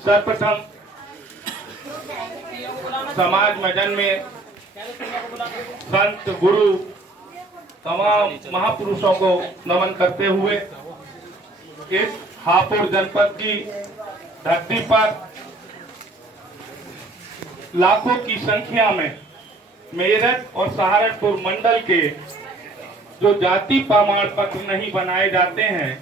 सर्वप्रथम समाज में जन्मे संत गुरु तमाम महापुरुषों को नमन करते हुए इस हापुड़ जनपद की धरती पर लाखों की संख्या में मेरठ और सहारनपुर मंडल के जो जाति प्रमाण पत्र नहीं बनाए जाते हैं,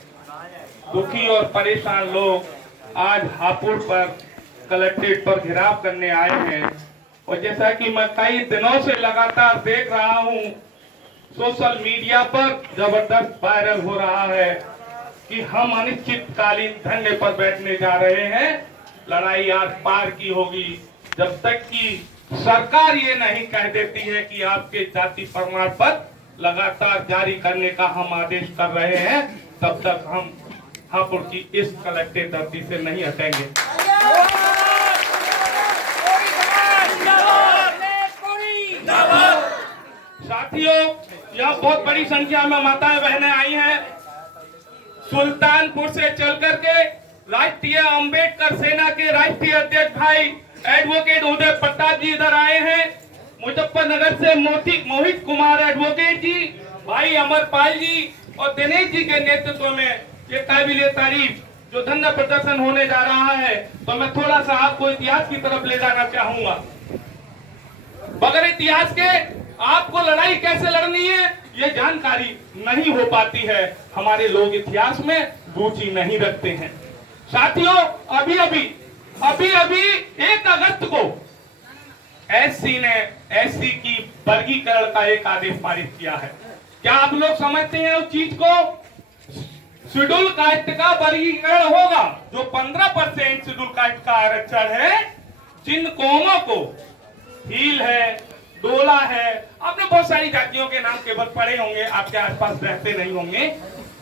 दुखी और परेशान लोग आज हापुड़ पर कलेक्ट्रेट पर घेराव करने आए हैं। और जैसा कि मैं कई दिनों से लगातार देख रहा हूं, सोशल मीडिया पर जबरदस्त वायरल हो रहा है कि हम अनिश्चितकालीन धरने पर बैठने जा रहे हैं, लड़ाई आर पार की होगी। जब तक कि सरकार ये नहीं कह देती है कि आपके जाति प्रमाण पत्र लगातार जारी करने का हम आदेश कर रहे हैं, तब तक हम हापुड़ की इस कलेक्ट्रेट धरती से नहीं हटेंगे। साथियों, यह बहुत बड़ी संख्या में माताएं बहनें आई हैं। सुल्तानपुर से चल करके राष्ट्रीय अंबेडकर सेना के राष्ट्रीय अध्यक्ष भाई एडवोकेट उदय प्रताप जी इधर आए हैं। मुजफ्फरनगर से मोहित कुमार एडवोकेट जी, भाई अमरपाल जी और दिनेश जी के नेतृत्व में ये काबिले तारीफ जो धरना प्रदर्शन होने जा रहा है। तो मैं थोड़ा सा आपको इतिहास की तरफ ले जाना चाहूंगा। बगैर इतिहास के आपको लड़ाई कैसे लड़नी है ये जानकारी नहीं हो पाती है। हमारे लोग इतिहास में रुचि नहीं रखते हैं। साथियों, अभी अभी 1 अगस्त को एससी की वर्गीकरण का एक आदेश पारित किया है। क्या आप लोग समझते हैं उस चीज को? शेड्यूल कास्ट का वर्गीकरण होगा। जो 15% शेड्यूल कास्ट का आरक्षण है, जिन कौमों को भील है, डोला है, आपने बहुत सारी जातियों के नाम केवल पढ़े होंगे, आपके आसपास रहते नहीं होंगे,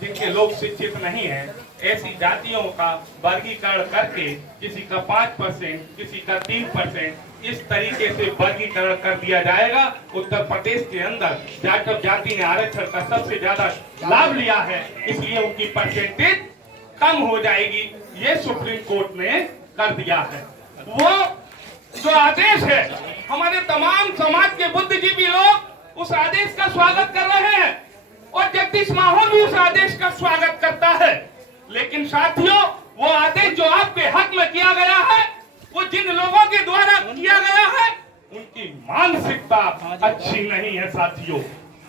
जिनके लोग शिक्षित नहीं हैं, ऐसी जातियों का वर्गीकरण करके किसी का 5%, किसी का 3%, इस तरीके से वर्गीकरण कर दिया जाएगा। उत्तर प्रदेश के अंदर जाटव जाति ने आरक्षण का सबसे ज्यादा लाभ लिया है, इसलिए उनकी परसेंटेज कम हो जाएगी। ये सुप्रीम कोर्ट ने कर दिया है। वो जो आदेश है, हमारे तमाम समाज के बुद्धिजीवी लोग उस आदेश का स्वागत कर रहे हैं और जगदीश माहौल भी उस आदेश का स्वागत करता है। लेकिन साथियों, वो आदेश जो आपके हक में किया गया है, वो जिन लोगों के द्वारा किया गया है, उनकी मानसिकता अच्छी नहीं है। साथियों,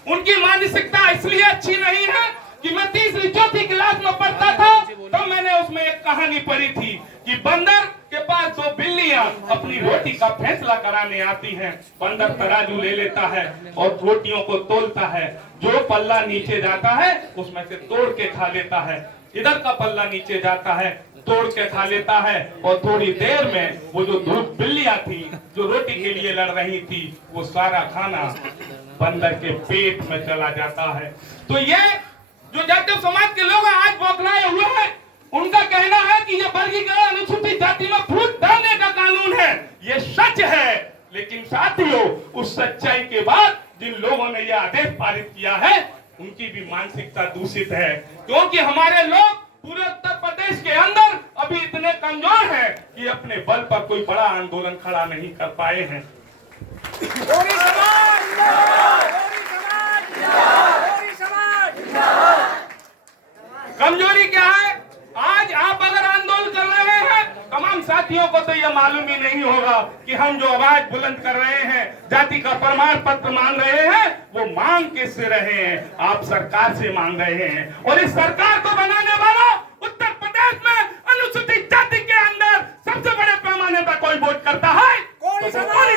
उनकी मानसिकता इसलिए अच्छी नहीं है कि मैं तीसरी चौथी क्लास में पढ़ता था तो मैंने उसमें एक कहानी पढ़ी थी कि बंदर के पास 2 बिल्लियां अपनी रोटी का फैसला कराने आती हैं। बंदर तराजू ले लेता है और रोटियों को तोलता है। जो पल्ला नीचे जाता है उसमें से तोड़ के खा लेता है, इधर का पल्ला नीचे जाता है, तोड़ के खा लेता है। और थोड़ी देर में वो जो धूप बिल्लियां थी जो रोटी के लिए लड़ रही थी, वो सारा खाना बंदर के पेट में चला जाता है। तो ये जो जाटव समाज के लोग आज बौखलाए हुए हैं, उनका कहना है कि ये वर्गीकरण अनुसूचित जाति में फूट डालने का कानून है। ये सच है, लेकिन साथियों, उस सच्चाई के बाद जिन लोगों ने ये आदेश पारित किया है, उनकी भी मानसिकता दूषित है। क्योंकि हमारे लोग पूरे उत्तर प्रदेश के अंदर अभी इतने कमजोर हैं कि अपने बल पर कोई बड़ा आंदोलन खड़ा नहीं कर पाए हैं। कमजोरी क्या है? आज आप अगर आंदोलन कर रहे हैं, तमाम साथियों को तो यह मालूम ही नहीं होगा कि हम जो आवाज बुलंद कर रहे हैं, जाति का प्रमाण पत्र मांग रहे हैं, वो मांग किससे रहे हैं? आप सरकार से मांग रहे हैं। और इस सरकार को बनाने वाला उत्तर प्रदेश में अनुसूचित जाति के अंदर सबसे बड़े पैमाने पर कोई वोट करता है, कोई समाज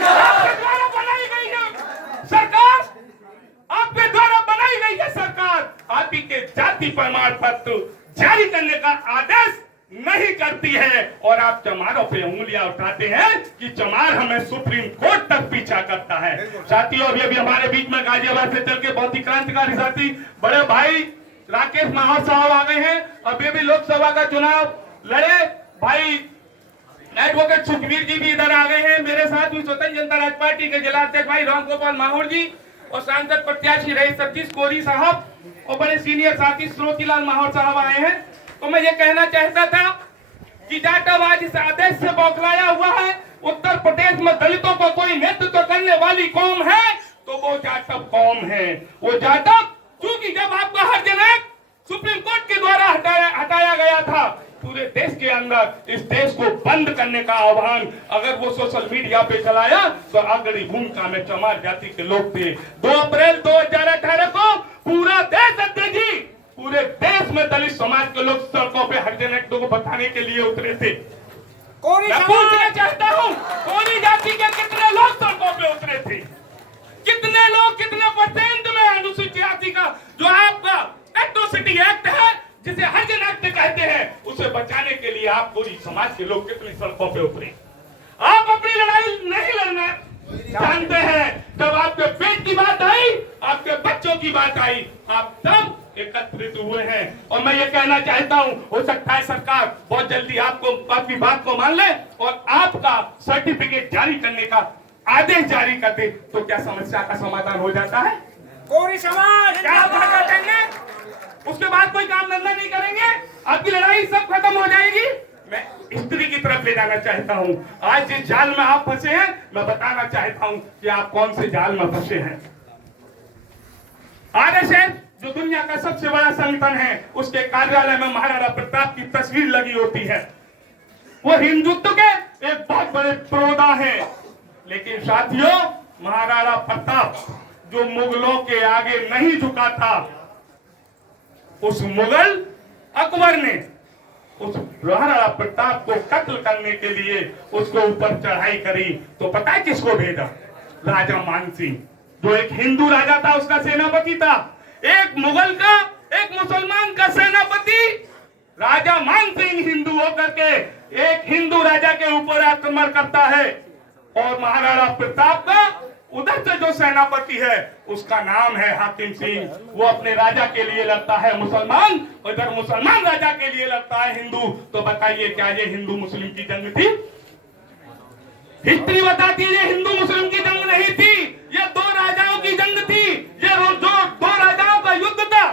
आपके द्वारा बनाई गई है सरकार, आपके द्वारा बनाई गई है सरकार, आप ही के जाति प्रमाण पत्र जारी करने का आदेश नहीं करती है। और आप चमारों पे उंगलियां उठाते हैं कि चमार हमें सुप्रीम कोर्ट तक पीछा करता है। साथियों, अभी हमारे बीच में गाजियाबाद से चल के बहुत ही क्रांतिकारी साथी बड़े भाई राकेश माहौल साहब आ गए हैं। अभी भी लोकसभा का चुनाव लड़े भाई एडवोकेट सुखबीर जी भी इधर आ गए हैं। मेरे साथ भी स्वतंत्र जनता राज पार्टी के जिला अध्यक्ष भाई राम गोपाल माहौर जी और सांसद प्रत्याशी रहे सतीश कोरी साहब और बड़े सीनियर साथी श्रोतीलाल माहौर साहब आए हैं, तो मैं ये कहना चाहता था कि जाटव आज इस आदेश से बौखलाया हुआ है। उत्तर प्रदेश में दलितों को कोई नेतृत्व करने वाली कौम है तो वो जाटव कौम है। वो जाटव, क्योंकि जब आपका हर जनक सुप्रीम कोर्ट के द्वारा हटाया गया था, पूरे देश के अंदर इस देश को बंद करने का आह्वान अगर वो सोशल मीडिया पे चलाया तो अग्रणी भूमिका में चमार जाति के लोग थे। 2 अप्रैल 2018 को पूरा देश अध्यक्ष जी, पूरे देश में दलित समाज के लोग सड़कों पे हरिजन एक्ट को बताने के लिए उतरे थे। मैं पूछना चाहता हूँ, कोरी जाति के कितने लोग सड़कों पे उतरे थे? कितने लोग, कितने परसेंट में अनुसूचित जाति का जो आपका एट्रोसिटी एक्ट है, जिसे हरिजन एक्ट कहते हैं, उसे बचाने के लिए आप पूरी समाज के लोग कितनी सड़कों पे उतरे? आप अपनी लड़ाई नहीं लड़ना जानते हैं। जब आपके पेट की बात आई, आपके बच्चों की बात आई, आप तब एकत्रित हुए हैं। और मैं ये कहना चाहता हूँ, हो सकता है सरकार बहुत जल्दी आपकी बात को मान ले और आपका सर्टिफिकेट जारी करने का आदेश जारी कर दे, तो क्या समस्या का समाधान हो जाता है? कोरी समाज क्या आप धरना देंगे? उसके बाद कोई काम धंधा नहीं करेंगे, आपकी लड़ाई सब खत्म हो जाएगी। मैं स्त्री की तरफ ले जाना चाहता हूँ। आज जिस जाल में आप फंसे हैं, मैं बताना चाहता हूँ कि आप कौन से जाल में फंसे हैं। आरएसएस जो दुनिया का सबसे बड़ा संगठन है, उसके कार्यालय में महाराणा प्रताप की तस्वीर लगी होती है। वो हिंदुत्व के एक बहुत बड़े प्रोदा है। लेकिन साथियों, महाराणा प्रताप जो मुगलों के आगे नहीं झुका था, उस मुगल अकबर ने उस महाराणा प्रताप को कत्ल करने के लिए उसको ऊपर चढ़ाई करी। तो पता है किसको भेजा? राजा मानसिंह, जो एक हिंदू राजा था, उसका सेनापति था। एक मुगल का, एक मुसलमान का सेनापति राजा मानसिंह हिंदू होकर के एक हिंदू राजा के ऊपर आक्रमण करता है। और महाराणा प्रताप का उधर से जो सेनापति है, उसका नाम है हाकिम सिंह। वो अपने राजा के लिए लड़ता है मुसलमान, और इधर मुसलमान राजा के लिए लड़ता है हिंदू। तो बताइए, क्या ये हिंदू मुस्लिम की जंग थी? हिस्ट्री बताती है ये हिंदू मुस्लिम की जंग नहीं थी, ये 2 राजाओं की जंग थी। ये जो 2 राजाओं का युद्ध था।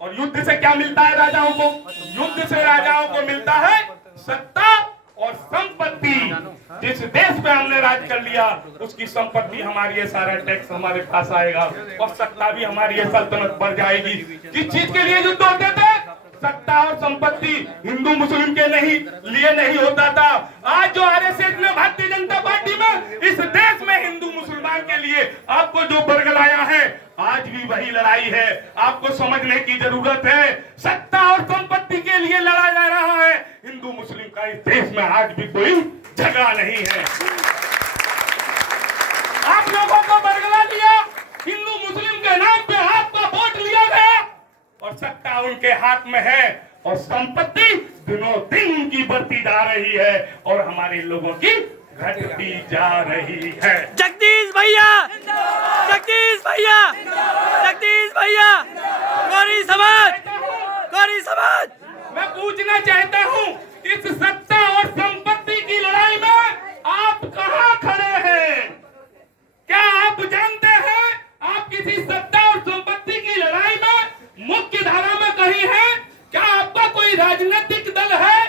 और युद्ध से क्या मिलता है राजाओं को? युद्ध से राजाओं को मिलता है सत्ता और संपत्ति। जिस देश पे हमने राज कर लिया, उसकी संपत्ति हमारी है, सारा टैक्स हमारे पास आएगा और सत्ता भी हमारी है, सल्तनत बढ़ जाएगी। जिस चीज के लिए युद्ध होते थे, सत्ता और संपत्ति, हिंदू मुस्लिम के लिए नहीं होता था। आज जो आरएसएस ने भारतीय जनता पार्टी में इस देश में हिंदू मुसलमान के लिए आपको जो बरगलाया है, आज भी वही लड़ाई है। आपको समझने की जरूरत है, सत्ता और संपत्ति के लिए लड़ा जा रहा है। हिंदू मुस्लिम का इस देश में आज भी कोई झगड़ा नहीं है। आप लोगों को बरगला दिया, हिंदू मुस्लिम के नाम पे आपका वोट लिया गया और सत्ता उनके हाथ में है और संपत्ति दिनों दिन उनकी बढ़ती जा रही है और हमारे लोगों की घटती जा रही है। जगदीश भैया, जगदीश भैया, जगदीश भैया, कोरी समाज, कोरी समाज। मैं पूछना चाहता हूँ, इस सत्ता और संपत्ति की लड़ाई में आप कहाँ खड़े हैं? क्या आप जानते हैं आप किसी सत्ता और संपत्ति की लड़ाई में मुख्य धारा में कहीं हैं? क्या आपका कोई राजनीतिक दल है?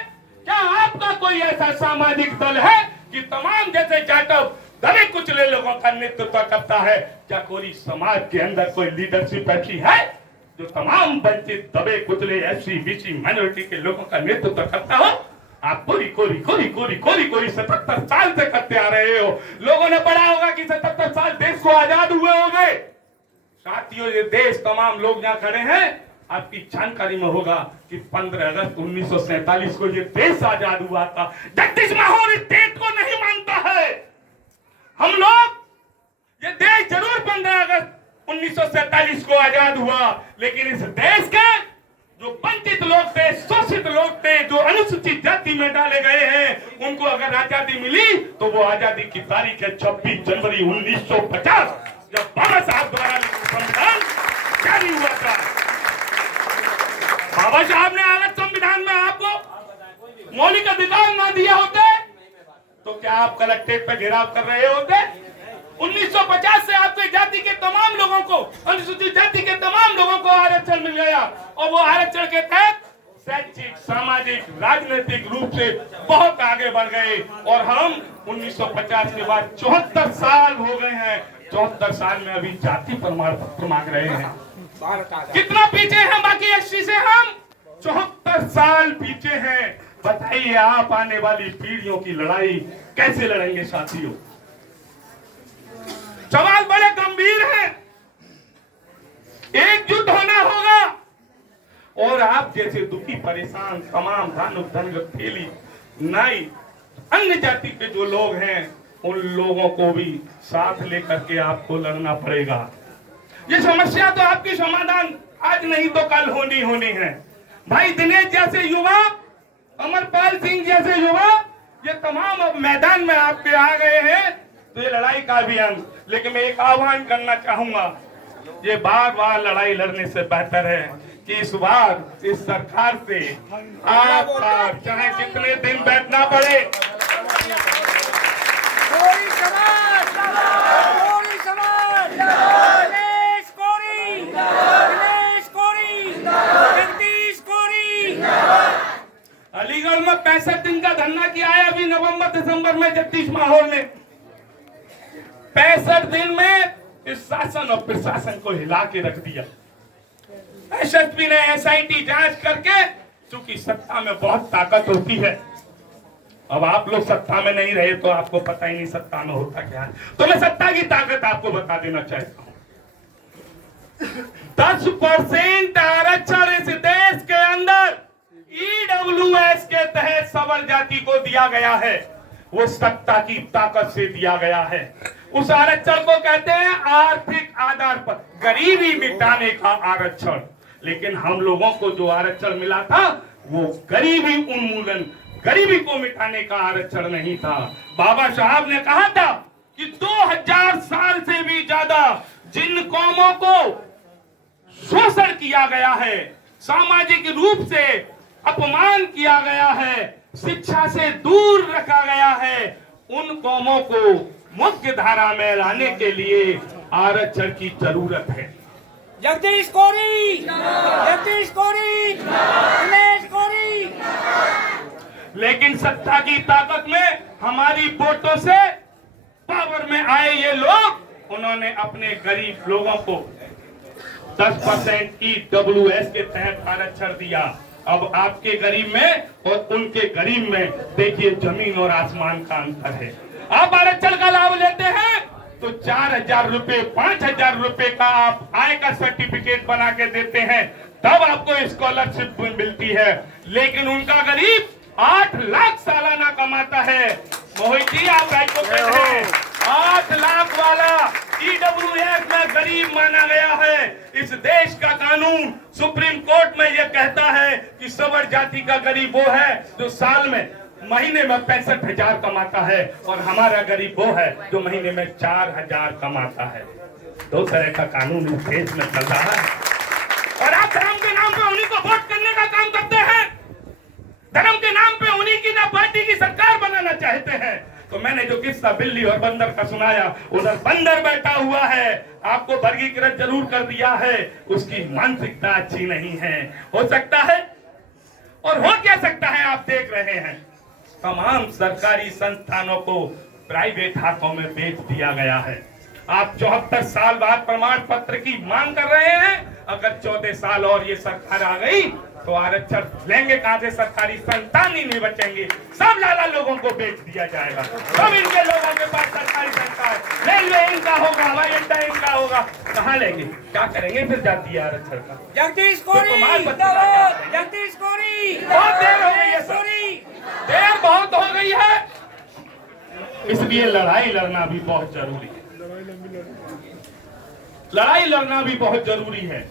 क्या आपका कोई ऐसा सामाजिक दल है कि तमाम जैसे जाटव दबे कुचले लोगों का नेतृत्व करता है? क्या कोई समाज के अंदर कोई लीडरशिप ऐसी है जो तमाम वंचित दबे कुचले एससी बीसी माइनॉरिटी के लोगों का नेतृत्व करता हो? आप कोरी 77 साल से करते आ रहे हो। लोगों ने पढ़ा होगा कि 77 साल देश को आजाद हुए हो गए। साथियों, ये देश, तमाम लोग यहाँ खड़े हैं, आपकी जानकारी में होगा कि 15 अगस्त 1947 को ये देश आजाद हुआ था। जगदीश माहौर इस डेट को नहीं मानता है। हम लोग, ये देश जरूर 15 अगस्त 1947 को आजाद हुआ, लेकिन इस देश के जो वंचित लोग थे, शोषित लोग थे, जो अनुसूचित जाति में डाले गए हैं, उनको अगर आजादी मिली तो वो आजादी की तारीख है 26 जनवरी 1950, जब बाबा साहब द्वारा संविधान जारी हुआ था। बाबा साहब ने अगर संविधान में आपको मौलिक अधिकार ना दिया होते तो क्या आप कलेक्ट्रेट पे घेराव कर रहे होते? 1950 से आपके जाति के तमाम लोगों को, अनुसूचित जाति के तमाम लोगों को आरक्षण मिल गया और वो आरक्षण के तहत शैक्षिक, सामाजिक, राजनीतिक रूप से बहुत आगे बढ़ गए और हम 1950 के बाद 74 साल हो गए हैं। 74 साल में अभी जाति प्रमाण पत्र मांग रहे हैं। कितना पीछे हैं बाकी एसटी से हम? 74 साल पीछे हैं। बताइए आप आने वाली पीढ़ियों की लड़ाई कैसे लड़ेंगे साथियों? सवाल बड़े गंभीर हैं, एकजुट होना होगा और आप जैसे दुखी परेशान तमाम धन ठेली नाई अन्य जाति के जो लोग हैं उन लोगों को भी साथ लेकर के आपको लड़ना पड़ेगा। ये समस्या तो आपकी समाधान आज नहीं तो कल होनी है। भाई दिनेश जैसे युवा, अमरपाल सिंह जैसे युवा, ये तमाम अब मैदान में आपके आ गए हैं तो ये लड़ाई का अभियान। लेकिन मैं एक आह्वान करना चाहूंगा, ये बार बार लड़ाई लड़ने से बेहतर है कि इस बार इस सरकार से आपका चाहे कितने दिन बैठना पड़े, कोरी समाज, कोरी समाज, दिनेश कोरी, दिनेश कोरी, जगदीश कोरी। अलीगढ़ में 65 दिन का धरना किया है अभी नवंबर दिसंबर में जगदीश माहौल ने। 65 दिन में इस शासन और प्रशासन को हिला के रख दिया। एसएसपी ने एसआईटी जांच करके, चूंकि सत्ता में बहुत ताकत होती है, अब आप लोग सत्ता में नहीं रहे तो आपको पता ही नहीं सत्ता में होता क्या है। तो मैं सत्ता की ताकत आपको बता देना चाहता हूं। 10% आरक्षण इस देश के अंदर ईडब्ल्यूएस के तहत सवर जाति को दिया गया है। वो सत्ता की ताकत से दिया गया है। उस आरक्षण को कहते हैं आर्थिक आधार पर गरीबी मिटाने का आरक्षण। लेकिन हम लोगों को जो आरक्षण मिला था वो गरीबी उन्मूलन, गरीबी को मिटाने का आरक्षण नहीं था। बाबा साहब ने कहा था कि 2000 साल से भी ज्यादा जिन कौमों को शोषण किया गया है, सामाजिक रूप से अपमान किया गया है, शिक्षा से दूर रखा गया है, उन कौमों को मुख्य धारा में लाने के लिए आरक्षण की जरूरत है। जगदीश कोरी, जगदीश कोरी, दिनेश कोरी। लेकिन सत्ता की ताकत में हमारी वोटों से पावर में आए ये लोग, उन्होंने अपने गरीब लोगों को 10% ईडब्ल्यूएस के तहत आरक्षण दिया। अब आपके गरीब में और उनके गरीब में देखिए जमीन और आसमान का अंतर है। आप आरक्षण का लाभ लेते हैं तो 4000 रुपए, 5000 रुपए का आप आय का सर्टिफिकेट बना के देते हैं, तब आपको स्कॉलरशिप मिलती है। लेकिन उनका गरीब 8 लाख सालाना कमाता है। मोहित जी आप को कहते हैं 8 लाख वाला ईडब्ल्यूएस में गरीब माना गया है। इस देश का कानून सुप्रीम कोर्ट में यह कहता है कि सवर जाति का गरीब वो है जो साल में महीने में 65,000 कमाता है और हमारा गरीब वो है जो महीने में 4000 कमाता है। दो तरह का कानून इस देश में चल रहा है और आप धर्म के नाम पे उन्हीं को वोट करने का काम करते हैं। धर्म के नाम पे उन्हीं की ना पार्टी की सरकार बनाना चाहते हैं। तो मैंने जो किस्सा बिल्ली और बंदर का सुनाया, उधर बंदर बैठा हुआ है, आपको वर्गीकृत जरूर कर दिया है, उसकी मानसिकता अच्छी नहीं है। हो सकता है और हो क्या सकता है आप देख रहे हैं, तमाम सरकारी संस्थानों को प्राइवेट हाथों में बेच दिया गया है। आप 74 साल बाद प्रमाण पत्र की मांग कर रहे हैं। अगर 14 साल और ये सरकार आ गई तो आरक्षण लेंगे कहां से? सरकारी संस्थान ही नहीं बचेंगे, सब लाला लोगों को बेच दिया जाएगा। सब इनके लोगों के पास सरकारी संस्थान, रेलवे इनका होगा, हवाई अड्डा इनका होगा, कहाँ लेंगे? क्या करेंगे फिर जातीय आरक्षण का? जगदीश कोरी, जगदीश कोरी। बहुत देर हो गई है सर, देर बहुत हो गई है, इसलिए लड़ाई लड़ना भी बहुत जरूरी है। लड़ाई लड़ना भी बहुत जरूरी है,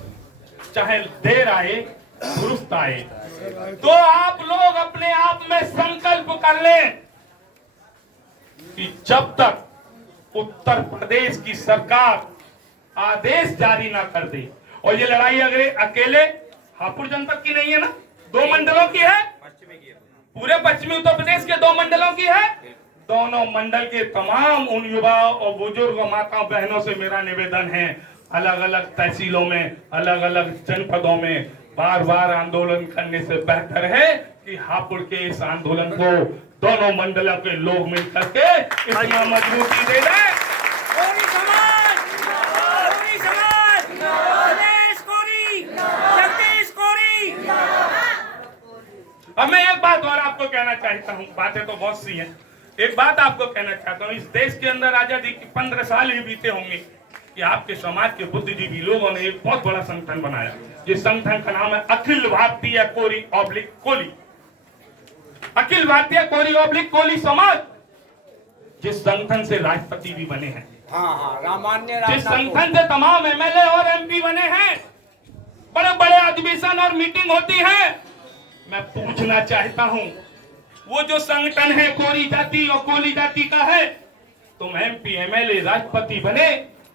चाहे देर आए दुरुस्त आए। तो आप लोग अपने आप में संकल्प कर लें कि जब तक उत्तर प्रदेश की सरकार आदेश जारी ना कर दे, और ये लड़ाई अगर अकेले हापुड़ जनपद की नहीं है ना, 2 मंडलों की है, पूरे पश्चिमी उत्तर प्रदेश के 2 मंडलों की है, दोनों मंडल के तमाम उन युवाओं और बुजुर्ग माताओं बहनों से मेरा निवेदन है, अलग अलग तहसीलों में, अलग अलग जनपदों में बार बार आंदोलन करने से बेहतर है कि हापुड़ के इस आंदोलन को दोनों मंडलों के लोग मिल करके इसमें मजबूती दे दें। कोरी समाज, कोरी समाज, दिनेश कोरी, जगदीश कोरी। अब मैं एक बात और आपको कहना चाहता हूँ, बातें तो बहुत सी हैं, एक बात आपको कहना चाहता हूँ। इस देश के अंदर आजादी के 15 साल ही बीते होंगे कि आपके समाज के बुद्धिजीवी लोगों ने एक बहुत बड़ा संगठन बनाया, जिस संगठन का नाम है अखिल भारतीय कोरी ऑब्लिक कोली। अखिल भारतीय कोरी ऑब्लिक कोली समाज, जिस संगठन से राष्ट्रपति भी बने हैं, हाँ, रामान्य जिस संगठन से तमाम एमएलए और एमपी बने हैं, बड़े बड़े अधिवेशन और मीटिंग होती है। मैं पूछना चाहता हूं, वो जो संगठन है कोरी जाति और कोली जाति का है, तुम एमपी एमएलए राष्ट्रपति बने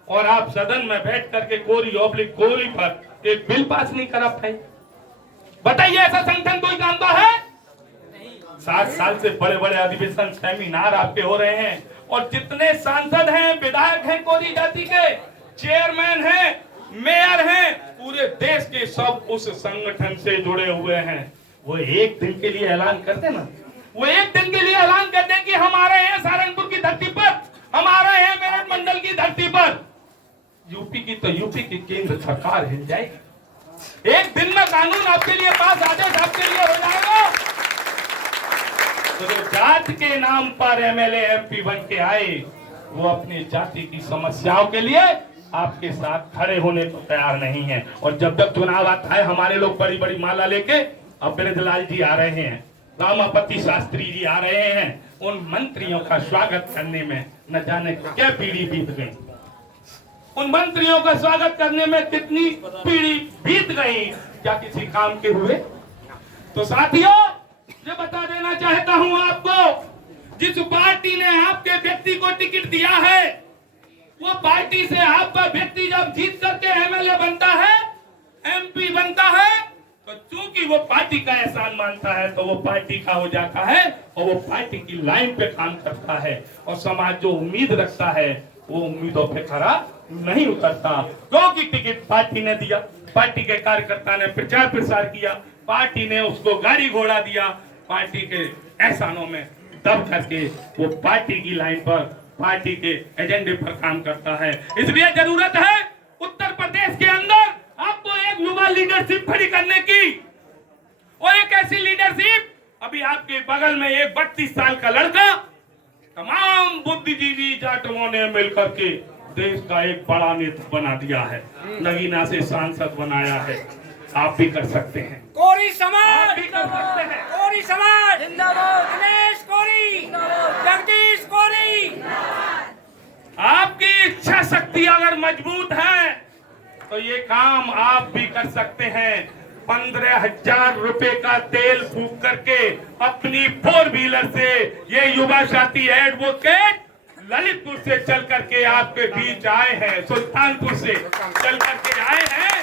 और आप सदन में बैठ करके कोरी ऑब्लिक कोली पर एक बिल पास नहीं करा पाए। बताइए, ऐसा संगठन कोई जानता है? 7 साल से बड़े बड़े अधिवेशन सेमिनार आपके हो रहे हैं और जितने सांसद हैं, विधायक हैं, कोरी जाति के चेयरमैन हैं, मेयर हैं, पूरे देश के सब उस संगठन से जुड़े हुए हैं। वो एक दिन के लिए ऐलान करते ना, वो एक दिन के लिए ऐलान करते कि हम आ रहे हैं सहारनपुर की धरती पर, हम आ रहे हैं मेरठ मंडल की धरती पर। यूपी की तो यूपी की केंद्र सरकार हिल जाएगी। एक दिन में कानून आपके लिए पास, आदेश आपके लिए हो जाएगा। तो जो जात के नाम पर एमएलए एमपी बन के आए, वो अपनी जाति की समस्याओं के लिए आपके साथ खड़े होने को तैयार नहीं है। और जब जब चुनाव आता है, हमारे लोग बड़ी बड़ी माला लेके, अब ब्रजलाल जी आ रहे हैं, रामापति शास्त्री जी आ रहे हैं, उन मंत्रियों का स्वागत करने में न जाने क्या पीढ़ी बीत गई, उन मंत्रियों का स्वागत करने में कितनी पीढ़ी बीत गई, क्या किसी काम के हुए? तो साथियों, ये बता देना चाहता हूं आपको, जिस पार्टी ने आपके व्यक्ति को टिकट दिया है, वो पार्टी से आपका व्यक्ति जब जीत करके एमएलए बनता है, एमपी बनता है, तो चूंकि वो पार्टी का एहसान मानता है तो वो पार्टी का हो जाता है और वो पार्टी की लाइन पे काम करता है। और समाज जो उम्मीद रखता है वो उम्मीदों पे खरा नहीं उतरता, क्योंकि टिकट पार्टी ने दिया, पार्टी के कार्यकर्ता ने प्रचार प्रसार किया, पार्टी ने उसको गाड़ी घोड़ा दिया, पार्टी के एहसानों में दब करके वो पार्टी की लाइन पर, पार्टी के एजेंडे पर काम करता है। इसलिए जरूरत है उत्तर प्रदेश के अंदर आपको एक युवा लीडरशिप खड़ी करने की, और एक ऐसी लीडरशिप, अभी आपके बगल में एक 32 साल का लड़का तमाम बुद्धिजीवी जाटों ने मिलकर के देश का एक बड़ा नेता बना दिया है, नगीना से सांसद बनाया है। आप भी कर सकते हैं, कोरी समाज, आप भी कर सकते हैं। कोरी समाज जिंदाबाद, दिनेश कोरी, जगदीश कोरी। आपकी इच्छा शक्ति अगर मजबूत है तो ये काम आप भी कर सकते हैं। 15,000 रुपए का तेल फूक करके अपनी 4 व्हीलर से ये युवा साथी एडवोकेट ललितपुर से चल करके आपके बीच आए हैं, सुल्तानपुर से चल करके आए हैं।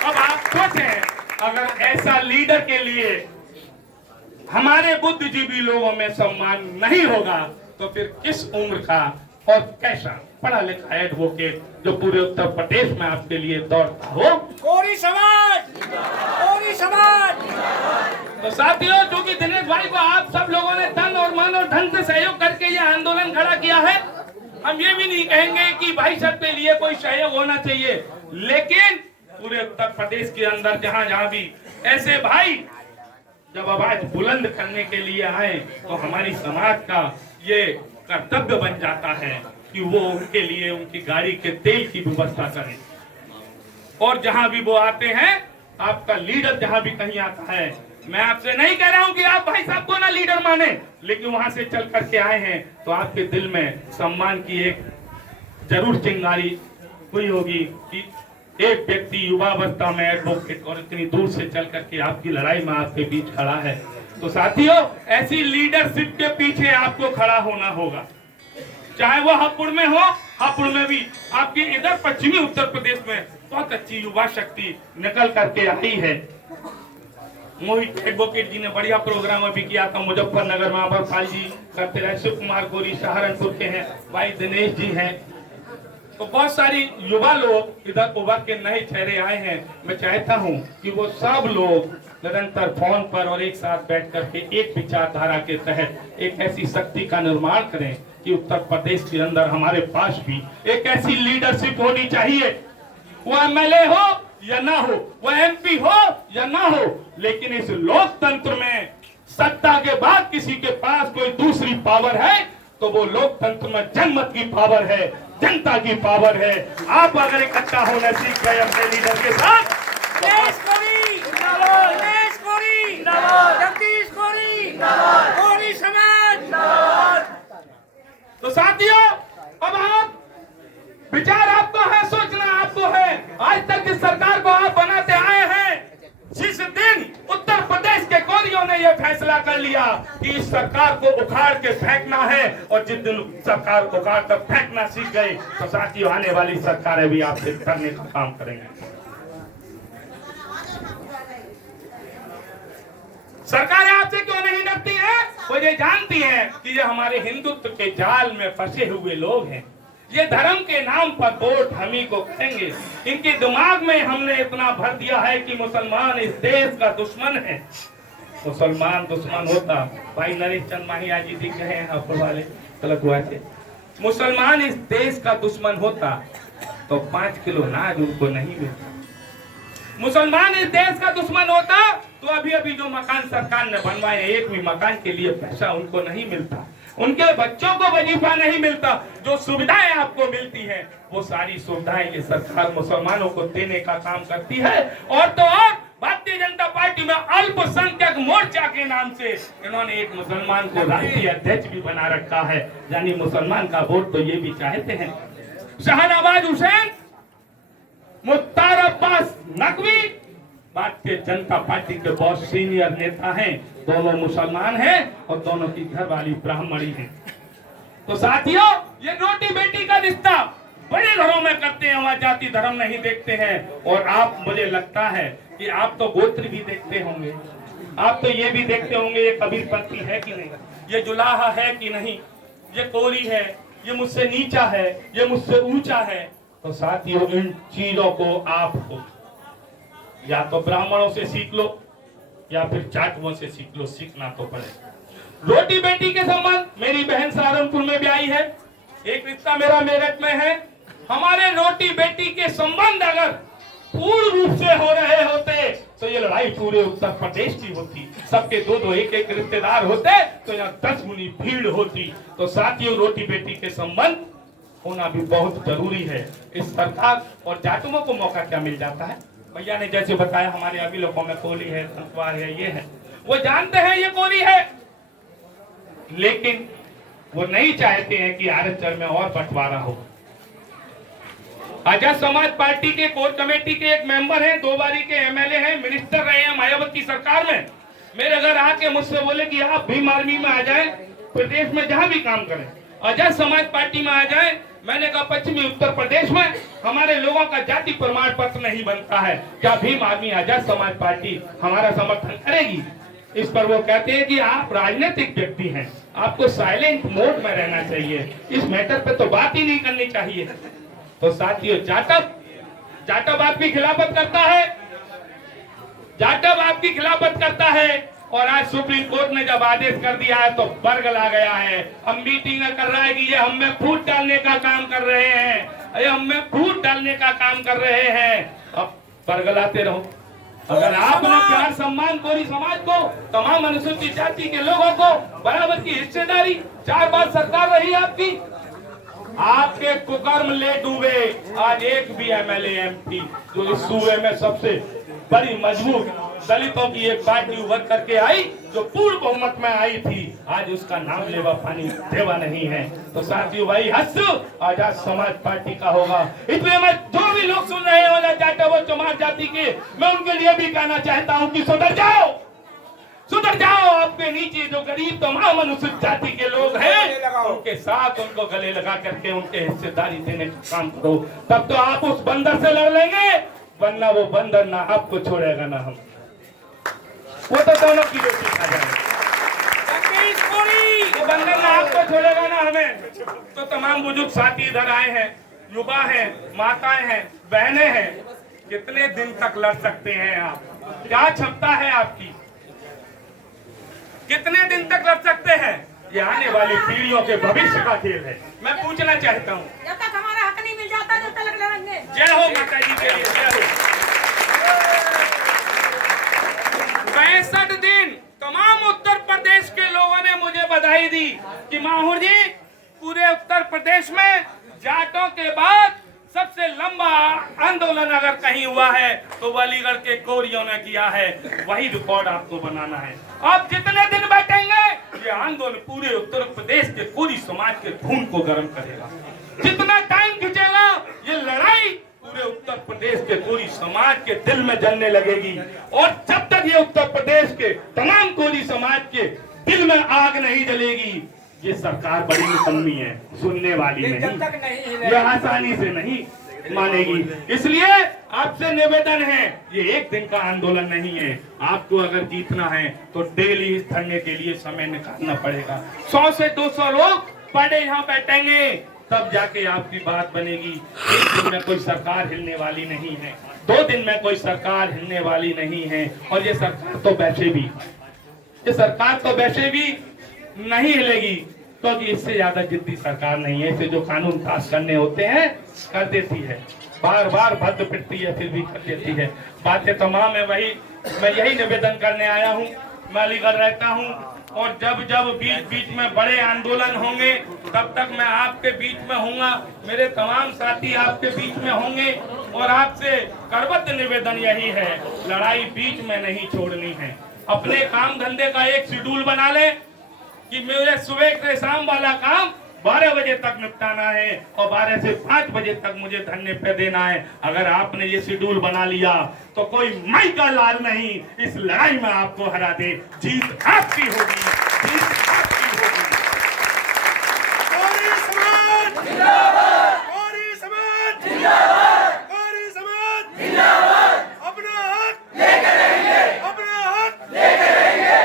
अब आप सोचें, अगर ऐसा लीडर के लिए हमारे बुद्धिजीवी लोगों में सम्मान नहीं होगा तो फिर किस उम्र का और कैसा पढ़ा लिखा एडवोकेट जो पूरे उत्तर प्रदेश में आपके लिए दौड़ता हो? कोरी समाज, कोरी समाज। तो साथियों, क्योंकि दिनेश भाई को आप सब लोगों ने तन और मन और धन से सहयोग करके ये आंदोलन खड़ा किया है, हम ये भी नहीं कहेंगे कि भाई सबके लिए कोई सहयोग होना चाहिए, लेकिन पूरे उत्तर प्रदेश के अंदर जहाँ जहाँ भी ऐसे भाई जब आवाज बुलंद करने के लिए आए तो हमारी समाज का ये कर्तव्य बन जाता है कि वो उनके लिए उनकी गाड़ी के तेल की व्यवस्था करें। और जहां भी वो आते हैं, आपका लीडर जहां भी कहीं आता है, मैं आपसे नहीं कह रहा हूं कि आप भाई साहब को ना लीडर माने, लेकिन वहां से चल करके आए हैं तो आपके दिल में सम्मान की एक जरूर चिंगारी हुई होगी कि एक व्यक्ति युवावस्था में एडवोकेट और इतनी दूर से चल करके आपकी लड़ाई में आपके बीच खड़ा है। तो साथियों, ऐसी लीडरशिप के पीछे आपको खड़ा होना होगा, चाहे वो हापुड़ में हो। हापुड़ में भी आपके इधर पश्चिमी उत्तर प्रदेश में बहुत अच्छी युवा शक्ति निकल करके आई है। मोहित एडवोकेट जी ने बढ़िया प्रोग्राम अभी किया था मुजफ्फरनगर में, अमरपाल जी करते रहे, शिव कुमार गोरी सहारनपुर के हैं, भाई दिनेश जी हैं। तो बहुत सारी युवा लोग इधर उभर के नए चेहरे आए हैं। मैं चाहता हूं कि वो सब लोग निरंतर फोन पर और एक साथ बैठ करके एक विचारधारा के तहत एक ऐसी शक्ति का निर्माण करें कि उत्तर प्रदेश के अंदर हमारे पास भी एक ऐसी लीडरशिप होनी चाहिए। वो एमएलए हो या ना हो, वो एमपी हो या ना हो, लेकिन इस लोकतंत्र में सत्ता के बाद किसी के पास कोई दूसरी पावर है तो वो लोकतंत्र में जनमत की पावर है, जनता की पावर है। आप अगर इकट्ठा होना सीख गए अपने लीडर के साथ, दिनेश कोरी जिंदाबाद, दिनेश कोरी जिंदाबाद, जगदीश कोरी जिंदाबाद, कोरी समाज जिंदाबाद। तो साथियों अब आप विचार आपको है, सोचना आपको है। आज तक जिस सरकार को आप बनाते आए हैं, जिस दिन उत्तर प्रदेश के कोरियों ने यह फैसला कर लिया कि इस सरकार को उखाड़ के फेंकना है, और जिस दिन सरकार उखाड़ कर फेंकना सीख गए तो साथियों आने वाली सरकारें भी आपसे करने का काम करेंगे। सरकारें आपसे क्यों नहीं डरती हैं? वो ये जानती हैं कि ये हमारे हिंदुत्व के जाल में फंसे हुए लोग हैं। ये धर्म के नाम पर वोट हम ही को करेंगे। इनके दिमाग में हमने इतना भर दिया है कि मुसलमान इस देश का दुश्मन है। मुसलमान दुश्मन होता, भाई नरेश चंद माहिया जी दिख रहे हैं आप वाले तलक हुआ थे, मुसलमान इस देश का दुश्मन होता तो 5 किलो अनाज उनको नहीं मिलता। मुसलमान इस देश का दुश्मन होता तो अभी अभी जो मकान सरकार ने बनवाए, एक भी मकान के लिए पैसा उनको नहीं मिलता, उनके बच्चों को वजीफा नहीं मिलता। जो सुविधाएं आपको मिलती हैं वो सारी सुविधाएं ये सरकार मुसलमानों को देने का काम करती है। और तो और भारतीय जनता पार्टी में अल्पसंख्यक मोर्चा के नाम से इन्होंने एक मुसलमान को राष्ट्रीय अध्यक्ष भी बना रखा है, यानी मुसलमान का वोट तो ये भी चाहते हैं। शहनवाज हुसैन, मुख्तार अब्बास नकवी भारतीय जनता पार्टी के बहुत सीनियर नेता हैं, दोनों मुसलमान हैं और दोनों की घरवाली ब्राह्मणी हैं। तो साथियों ये रोटी बेटी का रिश्ता बड़े घरों में करते हैं, वहां जाति धर्म नहीं देखते हैं। और आप, मुझे लगता है कि आप तो गोत्र भी देखते होंगे, आप तो ये भी देखते होंगे ये कबीरपंथी है कि नहीं, ये जुलाहा है कि नहीं, ये कोरी है, ये मुझसे नीचा है, ये मुझसे ऊंचा है। तो साथियों इन चीजों को आपको या तो ब्राह्मणों से सीख लो या फिर जाटवों से सीख लो, सीखना तो पड़े। रोटी बेटी के संबंध, मेरी बहन सहारनपुर में भी आई है, एक रिश्ता मेरा मेरठ में है। हमारे रोटी बेटी के संबंध अगर पूर्ण रूप से हो रहे होते तो ये लड़ाई पूरे उत्तर प्रदेश की होती, सबके दो दो एक एक रिश्तेदार होते तो यहाँ 10 गुनी भीड़ होती। तो साथियों रोटी बेटी के संबंध होना भी बहुत जरूरी है। इस सरकार और जाटुओं को मौका क्या मिल जाता है, भैया ने जैसे बताया हमारे अभी लोगों में कोली है, संतवार है, ये है, वो जानते हैं ये कोली है, लेकिन वो नहीं चाहते हैं कि आरक्षण में और बंटवारा हो। आजाद समाज पार्टी के कोर कमेटी के एक मेंबर हैं, 2 बारी के एमएलए हैं, मिनिस्टर रहे हैं मायावती सरकार में। मेरे घर आके मुझसे बोले कि आप भीम आर्मी में आ जाए, प्रदेश में जहां भी काम करें, आजाद समाज पार्टी में आ जाए। मैंने कहा पश्चिमी उत्तर प्रदेश में हमारे लोगों का जाति प्रमाण पत्र नहीं बनता है, क्या भीम आर्मी आजाद समाज पार्टी हमारा समर्थन करेगी? इस पर वो कहते हैं कि आप राजनीतिक व्यक्ति हैं, आपको साइलेंट मोड में रहना चाहिए, इस मैटर पे तो बात ही नहीं करनी चाहिए। तो साथियों जाटव आपकी खिलाफत करता है, जाटव आपकी खिलाफत करता है। और आज सुप्रीम कोर्ट ने जब आदेश कर दिया है तो बरगला गया है। अब मीटिंग कर रहा है कि ये हम में फूट डालने का काम कर रहे हैं, ये हम में फूट डालने का काम कर रहे हैं। अब बरगलाते रहो। अगर आपने प्यार सम्मान कोरी समाज को, तमाम अनुसूचित जाति के लोगों को बराबर की हिस्सेदारी, 4 बार सरकार रही आपकी, आपके कुकर्म ले डूबे। आज एक भी एमएलए एमपी जो इस सूबे में सबसे बड़ी मजबूत दलितों की एक पार्टी उभर करके आई, जो पूर्ण बहुमत में आई थी, आज उसका नाम लेवा पानी देवा नहीं है। तो साथियों भाई हस आजाद समाज पार्टी का होगा। इसलिए मैं जो भी लोग सुन रहे हो जाटा वो चमार जाति के, मैं उनके लिए भी कहना चाहता हूँ कि सुधर जाओ, सुधर जाओ। आपके नीचे जो गरीब तमाम अनुसूचित जाति के लोग हैं उनके साथ उनको गले लगा करके उनके हिस्सेदारी देने का काम करो, तब तो आप उस बंदर से लड़ लेंगे, वरना वो बंदर ना आपको छोड़ेगा ना हम। वो तो दोनों की रोटी खा जाए। जगदीश कोरी वो बंदर ना आपको छोड़ेगा ना हमें। तो तमाम बुजुर्ग साथी इधर आए हैं, युवा हैं, माताएं हैं, बहनें हैं, कितने दिन तक लड़ सकते हैं आप? क्या क्षमता है आपकी? कितने दिन तक लड़ सकते हैं? ये आने वाली पीढ़ियों के भविष्य का खेल है। मैं पूछना चाहता हूँ, जब तक हमारा हक नहीं मिल जाता जब तक लड़ेंगे। जय हो माता जी के लिए, जय हो। 65 दिन तमाम उत्तर प्रदेश के लोगों ने मुझे बधाई दी कि माहौर जी, पूरे उत्तर प्रदेश में जाटों के बाद सबसे लंबा आंदोलन अगर कहीं हुआ है तो अलीगढ़ के कोरियों ने किया है। वही रिकॉर्ड आपको बनाना है। आप जितने दिन बैठेंगे ये आंदोलन पूरे उत्तर प्रदेश के कोरी समाज के खून को गर्म करेगा। जितना टाइम खींचेगा ये लड़ाई पूरे उत्तर प्रदेश के कोरी समाज के दिल में जलने लगेगी। और जब तक ये उत्तर प्रदेश के तमाम कोरी समाज के दिल में आग नहीं जलेगी, ये सरकार बड़ी निकम्मी है, सुनने वाली नहीं, ये आसानी से नहीं मानेगी। इसलिए आपसे निवेदन है, ये एक दिन का आंदोलन नहीं है। आपको अगर जीतना है तो डेली इस धरने के लिए समय निकालना पड़ेगा। 100 से 200 लोग पर डे यहाँ बैठेंगे, तब जाके आपकी बात बनेगी। एक दिन में कोई सरकार हिलने वाली नहीं है, 2 दिन में कोई सरकार हिलने वाली नहीं है। और ये सरकार तो वैसे भी नहीं हिलेगी, क्योंकि इससे ज्यादा जिद्दी सरकार नहीं है। इसे जो कानून पास करने होते हैं कर देती है, बार बार भद्द पिटती है, फिर भी कर देती है। बातें तमाम है, वही मैं यही निवेदन करने आया हूँ। मैं अलीगढ़ रहता हूँ और जब जब बीच बीच में बड़े आंदोलन होंगे तब तक मैं आपके बीच में हूँगा, मेरे तमाम साथी आपके बीच में होंगे। और आपसे करबद्ध निवेदन यही है, लड़ाई बीच में नहीं छोड़नी है। अपने काम धंधे का एक शेड्यूल बना ले कि मेरे सुबह से शाम वाला काम 12 बजे तक निपटाना है और 12 से 5 बजे तक मुझे धरने पे देना है। अगर आपने ये शेड्यूल बना लिया तो कोई माई का लाल नहीं इस लड़ाई में आपको हरा दे। जीत आपकी होगी, जीत आपकी होगी। कोरी समाज जिंदाबाद, कोरी समाज जिंदाबाद, कोरी समाज जिंदाबाद। अपना हक लेके रहेंगे, अपना हक लेके रहेंगे।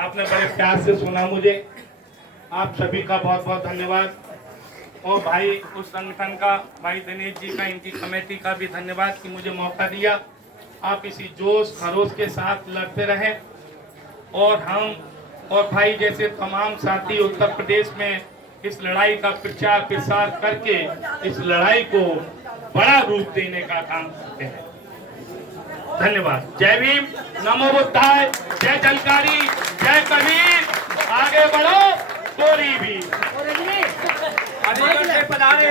आपने बड़े प्यार से सुना मुझे, आप सभी का बहुत बहुत धन्यवाद। और भाई उस संगठन का, भाई दिनेश जी का, इनकी कमेटी का भी धन्यवाद कि मुझे मौका दिया। आप इसी जोश खरोश के साथ लड़ते रहें और हम और भाई जैसे तमाम साथी उत्तर प्रदेश में इस लड़ाई का प्रचार प्रसार करके इस लड़ाई को बड़ा रूप देने का काम करते हैं। धन्यवाद। जय भीम, नमो बुद्धाय, जय जलकारी, जय कबीर, आगे बढ़ो कोरी भी। अलीगढ़ से पधारे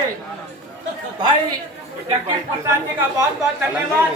भाई जगदीश प्रसाद जी का बहुत बहुत धन्यवाद।